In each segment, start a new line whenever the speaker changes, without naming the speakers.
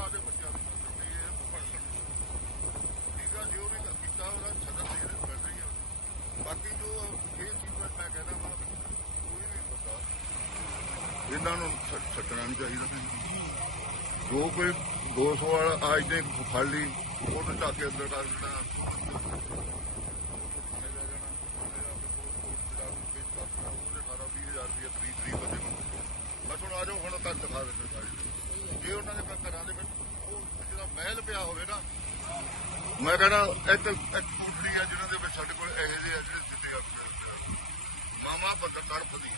ਲਾ ਕੇ ਬੱਚਿਆਂ ਨੂੰ। ਤੇ ਪਰਸਨ ਜਿਹੜਾ ਜੋ ਵੀ ਕੀਤਾ, ਉਹਦਾ ਛੱਡਣ ਦੀ ਜ਼ਰੂਰਤ ਪੈ ਰਹੀ ਹੈ ਬਾਕੀ ਜੋ ਇਹ ਚੀਜ਼ਾਂ ਮੈਂ ਕਹਿਣਾ ਵਾ, ਕੋਈ ਵੀ ਬੰਦਾ ਇਹਨਾਂ ਨੂੰ ਛੱਡਣਾ ਨਹੀਂ ਚਾਹੀਦਾ। ਜੋ ਕੋਈ 200 ਵਾਲਾ ਅੱਜ ਦੇ ਫੜ ਲਈ, ਉਹਨੂੰ ਚੱਕ ਕੇ ਅੰਦਰ ਕਰ ਦਿੱਤਾ ਹੋਵੇ ਨਾ ਮੈਂ ਕਹਿੰਦਾ, ਇੱਕ ਇੱਕ ਕੋਠੜੀ ਆ ਜਿਹਨਾਂ ਦੇ ਵਿੱਚ ਸਾਡੇ ਕੋਲ ਇਹੋ ਜਿਹੇ ਆ ਜਿਹੜੇ ਚਿੱਟੇ ਆ ਮਾਮਾ ਬੰਦਾ ਤੜਫਦੀ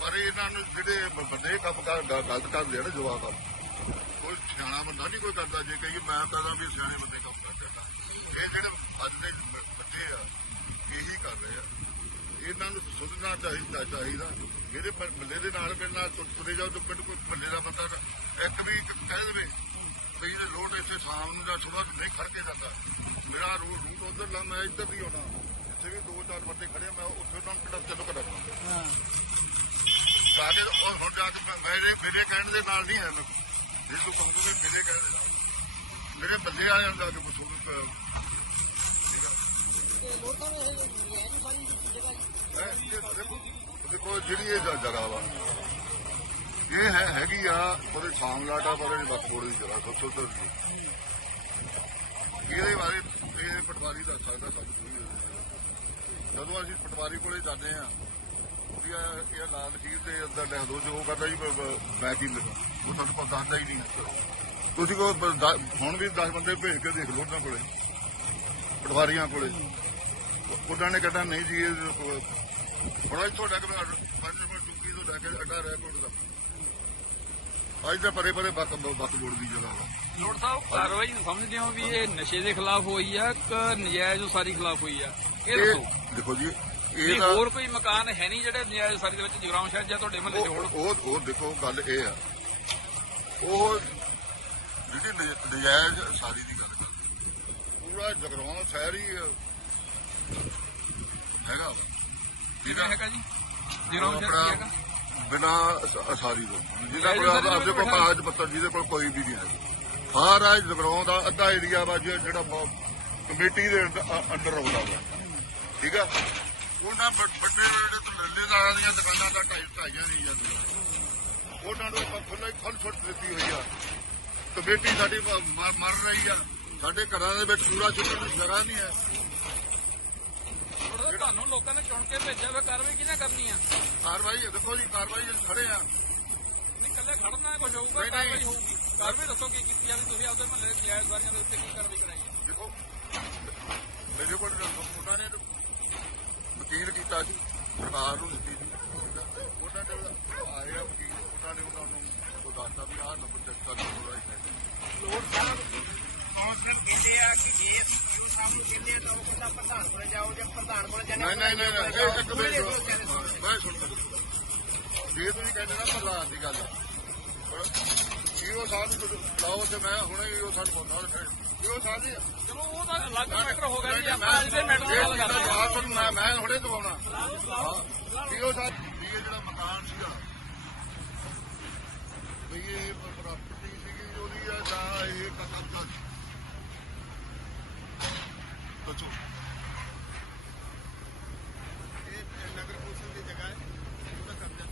ਪਰ ਇਹਨਾਂ ਨੂੰ ਜਿਹੜੇ ਬੰਦੇ ਕੰਮ ਕਰ ਗਲਤ ਕਰਦੇ ਆ ਨਾ ਜਵਾਬ ਆ ਕੋਈ ਸਿਆਣਾ ਬੰਦਾ ਨਹੀਂ ਕੋਈ ਕਰਦਾ। ਜੇ ਕਹੀਏ ਮੈਂ ਕਹਦਾ ਵੀ ਸਿਆਣੇ ਬੰਦੇ ਕੰਮ ਕਰਦੇ ਆ ਇਹ ਜਿਹੜੇ ਅੱਜ ਦੇ ਬ- ਬੱਚੇ ਆ, ਇਹੀ ਕਰ ਰਹੇ ਆ। ਇਹਨਾਂ ਨੂੰ ਸੁਧਰਨਾ ਚਾਹੀਦਾ ਚਾਹੀਦਾ। ਮੇਰੇ ਬ- ਬੰਦੇ ਦੇ ਨਾਲ ਮੇਰੇ ਨਾਲ ਤੁਰੇ ਜਾਓ ਤਾਂ ਕੋਈ ਬੰਦੇ ਦਾ ਬੰਦਾ ਇੱਕ ਵੀ ਕਹਿ ਦੇਵੇ ਇੱਥੇ ਸ਼ਾਮ ਨੂੰ ਜਾਂ ਸੁਬਾਹ ਨਹੀਂ ਖੜ ਕੇ ਜਾਂਦਾ। ਮੇਰਾ ਰੂਟ ਰੂਟ ਉਧਰ ਲਾ ਮੈਂ ਇੱਧਰ ਵੀ ਆਉਣਾ। ਇੱਥੇ ਵੀ ਦੋ ਚਾਰ ਬੰਦੇ ਖੜੇ ਆ, ਮੈਂ ਉੱਥੇ ਉਹਨਾਂ ਨੂੰ ਕਿਹੜਾ ਚਲੋ ਕਰਾਂ
ਹਾਂ।
ਸਾਡੇ ਹੁਣ ਜਾ ਕੇ ਮੇਰੇ ਮੇਰੇ ਕਹਿਣ ਦੇ ਨਾਲ ਨਹੀਂ ਹੈ ਮੈਂ। ਜੇ ਤੂੰ ਕਹੋਗੇ ਮੇਰੇ ਕਹਿਣ ਦੇ ਨਾਲ। ਮੇਰੇ ਬੰਦੇ ਆ ਜਾਂਦਾ ਕਿ ਪੁੱਛੋ।
ਲੋਕਾਂ ਨੂੰ ਇਹ ਨਹੀਂ ਸਾਰੀ ਜਗ੍ਹਾ ਜੀ
ਹੈ? ਇਹ ਦੇਖੋ ਜਿਹੜੀ ਇਹ ਜਗ੍ਹਾ ਵਾ। ਇਹ ਹੈ, ਹੈਗੀ ਆ ਉਹਦੇ ਸਾਮਲਾਟਾ ਪਰ ਇਹ ਬਕਬੋੜ ਦੀ ਜਗ੍ਹਾ, ਸਭ ਤੋਂ ਉੱਤੇ ਇਹਦੇ ਬਾਰੇ ਇਹ ਪਟਵਾਰੀ ਦੱਸ ਸਕਦਾ ਸਾਨੂੰ ਕੋਈ ਜਦੋਂ ਅਸੀਂ ਪਟਵਾਰੀ ਕੋਲੇ ਜਾਂਦੇ ਆ ਵੀ ਇਹ ਇਹ ਲਾਲ ਖੀਰ ਦੇ ਅੰਦਰ ਲਿਖ ਦੋ, ਜੋ ਉਹ ਕਹਿੰਦਾ ਜੀ ਮੈਂ ਕੀ ਲਿਖਾਂ? ਉਹ ਤੁਹਾਨੂੰ ਪਤਾ ਦੱਸਦਾ ਹੀ ਨਹੀਂ। ਤੁਸੀਂ ਕੋ ਹੁਣ ਵੀ 10 ਬੰਦੇ ਭੇਜ ਕੇ ਦੇਖ ਲਓ ਉਹਨਾਂ ਕੋਲੇ, ਪਟਵਾਰੀਆਂ ਕੋਲੇ। ਉਹਨਾਂ ਨੇ ਕਹਿੰਦਾ, ਨਹੀਂ ਜੀ, ਇਹ ਬੜਾ ਇੱਥੋਂ ਲੈ ਕੇ ਪੰਜ ਮਿੰਟ ਚੁੱਕੀ ਤੋਂ ਲੈ ਕੇ ਅੱਡਾ ਰਹਿ ਕੋਲ ਦਾ। ਅੱਜ ਦਾ ਪਰੇ ਪਰੇ ਬੱਕ ਬੱਕ ਬੋੜ ਦੀ ਜਗ੍ਹਾ ਵਾ
ਲੋੜ ਸਾਹਿਬ ਕਾਰਵਾਈ ਨੂੰ ਸਮਝਦੇ ਹੋ ਵੀ ਇਹ ਨਸ਼ੇ ਦੇ ਖਿਲਾਫ ਹੋਈ ਆ ਕਿ ਨਜਾਇਜ਼ ਉਸਾਰੀ ਖਿਲਾਫ ਹੋਈ ਆ? ਇਹ ਦੱਸੋ।
ਦੇਖੋ ਜੀ ਇਹ ਤਾਂ
ਹੋਰ ਕੋਈ ਮਕਾਨ ਹੈ ਨਹੀਂ ਜਿਹੜੇ ਨਜਾਇਜ਼ ਉਸਾਰੀ ਦੇ ਵਿੱਚ ਜਗਰਾਉਂ ਸ਼ਹਿਰ ਜਾਂ ਤੁਹਾਡੇ ਮਹੱਲੇ 'ਚ
ਉਹ
ਹੋਣ?
ਉਹ ਉਹ ਦੇਖੋ ਗੱਲ ਇਹ ਆ। ਉਹ ਜਿਹੜੀ ਨਜ- ਨਜਾਇਜ਼ ਸਾਰੀ ਦੀ ਗੱਲ। ਪੂਰਾ ਜਗਰਾਉਂ ਸ਼ਹਿਰ ਹੀ ਹੈਗਾ ਵਾ।
ਕਿਹੜਾ ਹੈਗਾ ਜੀ? ਜਗਰਾਉਂ ਸ਼ਹਿਰ ਕੀ ਹੈਗਾ?
ਬਿਨਾ ਅਸਾਰੀ ਤੋਂ। ਜਿਹਦਾ ਕੋਲ
ਨਜਾਇਜ਼
ਆਪਦੇ ਕੋਲ ਕਾਗਜ਼ ਪੱਤਰ ਜਿਹਦੇ ਕੋਲ ਕੋਈ ਵੀ ਨਹੀਂ ਹੈ ਸਾਰਾ ਜਗਰਾਉਂ ਦਾ ਅੱਧਾ ਏਰੀਆ ਵਾ ਜਿਹੜਾ ਕਮੇਟੀ ਦੇ ਅੰਡਰ ਆਉਂਦਾ ਵਾ। ਠੀਕ ਆ? ਉਹਨਾਂ ਵੱਡ- ਲੱਲੇਦਾਰਾਂ ਦੀਆਂ ਦੁਕਾਨਾਂ ਦਾ ਢਾਈ ਢਾਈਆਂ ਨਹੀਂ ਜਾਂਦੀਆਂ ਉਹਨਾਂ ਨੂੰ ਆਪਾਂ ਖੁੱਲ੍ਹਾ ਹੀ ਖੁੱਲ ਛੁੱਟ ਦਿੱਤੀ ਹੋਈ ਆ। ਕਮੇਟੀ ਸਾਡੀ ਮਰ ਰਹੀ ਆ। ਸਾਡੇ ਘਰਾਂ ਦੇ ਵਿੱਚ ਪੂਰਾ ਛੁੱਟਣ ਦੀ ਜਗ੍ਹਾ ਨਹੀਂ ਹੈ।
ਲੋਕਾਂ ਨੇ ਚੁਣ ਕੇ ਭੇਜਿਆ ਵਾ ਕਾਰਵਾਈ ਕਿਹਨੇ ਕਰਨੀ ਆ?
ਕਾਰਵਾਈ ਦੇਖੋ ਜੀ ਕਾਰਵਾਈ ਅਸੀਂ ਖੜੇ ਆ।
ਨਹੀਂ ਕੱਲੇ ਖੜਨਾ ਕੁਝ ਹੋਊਗਾ
ਨਹੀਂ, ਨਹੀਂ।
ਕਾਰਵਾਈ ਹੋਊਗੀ। ਕਾਰਵਾਈ ਦੱਸੋ ਕੀ ਕੀਤੀ ਆ ਵੀ ਤੁਸੀਂ ਆਪਦੇ ਮਹੱਲੇ ਦੇ ਨਜਾਇਜ਼ ਉਸਾਰੀਆਂ ਦੇ ਉੱਤੇ ਕੀ ਕਾਰਵਾਈ ਕਰਾਈ ਹੈ
ਦੇਖੋ ਮੇਰੇ ਕੋਲ ਉਹਨਾਂ ਨੇ ਵਕੀਲ ਕੀਤਾ ਸੀ ਸਰਕਾਰ ਨੂੰ ਦਿੱਤੀ ਸੀ। ਉਹਨਾਂ ਨੇ ਆਏ ਆ ਵਕੀਲ ਉਹਨਾਂ ਨੇ ਉਹਨਾਂ ਨੂੰ ਉਹ ਦੱਸਤਾ ਵੀ ਆਹ ਨੰਬਰ ਚੈੱਕ ਕਰ ਲਓ ਰਾਈਟ ਹੈ
ਲੋੜ ਸਾਹਿਬ ਕੌਂਸਲਰ ਕਹਿੰਦੇ ਆ ਕਿ ਜੇ ਸਾਹਿਬ ਨੂੰ ਕਹਿੰਦੇ ਆ ਤਾਂ ਉਹ ਕਹਿੰਦਾ ਪ੍ਰਧਾਨ ਕੋਲ ਜਾਓ ਜਾਂ ਪ੍ਰਧਾਨ ਕੋਲ ਜਾਣਾ
ਨਹੀਂ ਨਹੀਂ ਨਹੀਂ ਨਹੀਂ, ਇਹ ਇੱਕ ਮਿੰਟ ਸੁਣੋ। ਮੈਂ ਸੁਣਦਾ ਜੇ ਤੁਸੀਂ ਕਹਿੰਦੇ ਨਾ ਪ੍ਰਧਾਨ ਦੀ ਗੱਲ। ਇਹੋ ਸਾਹਿਬ ਨੂੰ ਲਾਓ ਤੇ ਮੈਂ ਹੁਣੇ ਇਹੋ ਸਾਹਿਬ ਨੂੰ ਬੋਲਦਾ ਇਹੋ ਸਾਹਿਬ ਜੀ
ਚਲੋ ਉਹ ਤਾਂ ਅਲੱਗ ਮੈਟਰ ਹੋ ਗਿਆ ਜੀ ਆਪਾਂ ਅੱਜ ਦੇ ਮੈਟਰ ਦੀ ਗੱਲ ਕਰ ਰਹੇ ਹਾਂ।
ਮੈਂ ਮੈਂ ਹੁਣੇ ਦਵਾਉਣਾ ਇਹੋ ਸਾਹਿਬ ਵੀ ਇਹ ਜਿਹੜਾ ਮਕਾਨ ਸੀਗਾ। ਵੀ ਇਹ ਪ੍ਰਾਪਰਟੀ ਸੀਗੀ ਉਹਦੀ ਆ ਜਾਂ ਇਹ ਕਬਜ਼ਾ ਸੀ ਦੱਸੋ
ਇਹ ਨਗਰ ਕੌਂਸਲ ਦੀ ਜਗ੍ਹਾ ਹੈ ਉਹਦਾ ਕਬਜ਼ਾ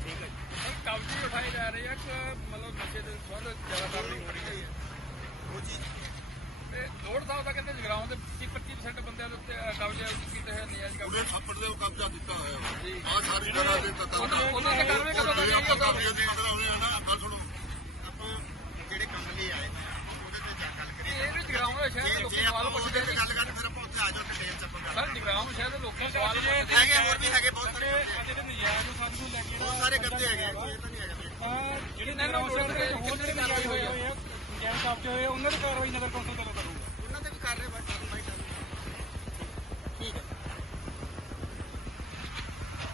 ਠੀਕ ਹੈ
ਸਰ ਕਬਜ਼ੇ ਉਠਾਏ ਜਾ ਰਹੇ ਆ ਕਿ ਮਤਲਬ ਨਸ਼ੇ ਦੇ ਸੰਬੰਧ ਜ਼ਿਆਦਾ ਕਾਰਵਾਈ ਫੜੀ ਗਈ ਹੈ।
ਉਹ ਚੀਜ਼
ਤੇ ਲੋੜ ਸਾਹਿਬ ਦਾ ਕਹਿੰਦੇ ਜਗਰਾਉਂ ਦੇ 25% ਬੰਦਿਆਂ ਦੇ ਉੱਤੇ ਕਬਜ਼ੇ ਕੀਤੇ ਹੋਏ ਨਜਾਇਜ਼ ਕਬਜ਼ੇ।
ਉਹਨੇ ਥੱਪੜ ਦੇ ਕਬਜ਼ਾ ਦਿੱਤਾ ਹੋਇਆ।
ਜੀ।
ਆ ਸਾਰੀ ਜਗ੍ਹਾ ਦੇ ਕਬਜ਼ਾ
ਉਹਨਾਂ ਤੇ ਕਾਰਵਾਈ ਕਦੋਂ ਕਰਨੀ ਹੈ?
ਕਬਜ਼ੇ ਦੀ ਨਾ ਗੱਲ ਸੁਣੋ
ਆਪਾਂ ਜਿਹੜੇ ਕੰਮ ਲਈ ਆਏ ਹਾਂ, ਆਪਾਂ ਉਹਦੇ ਤੇ ਜਾ
ਦੇ ਸ਼ਹਿਰ ਦੇ ਲੋਕੀ ਸਵਾਲ
ਉਹਦੇ
ਪੁੱਛਦੇ ਨੇ
ਗੱਲ ਕਰਦੇ ਫਿਰ ਆਪਾਂ ਉੱਥੇ ਆ ਜਾਓ ਤੇ ਡੇਲ ਚ ਆਪਾਂ ਗੱਲ
ਸਰ ਜਗਰਾਉਂ ਸ਼ਹਿਰ ਦੇ ਲੋਕੀ ਸਵਾਲ ਪੁੱਛਦੇ
ਹੈਗੇ ਹੋਰ ਵੀ ਹੈਗੇ ਬਹੁਤ ਸਾਰੇ
ਜਿਹੜੇ ਨਜਾਇਜ਼ ਨੂੰ ਲੈ ਕੇ
ਬਹੁਤ ਸਾਰੇ ਕਰਦੇ ਹੈਗੇ ਇਹ ਤਾਂ ਨਹੀਂ ਹੈਗਾ
ਜਿਹੜੀ ਹੋਰ ਜਿਹੜੀ ਕਾਰਵਾਈ ਹੋਈ ਆ
ਜੈਨ ਕਬਜ਼ੇ ਹੋਏ ਉਹਨਾਂ ਦੀ ਕਾਰਵਾਈ ਨਗਰ ਕੌਂਸਲ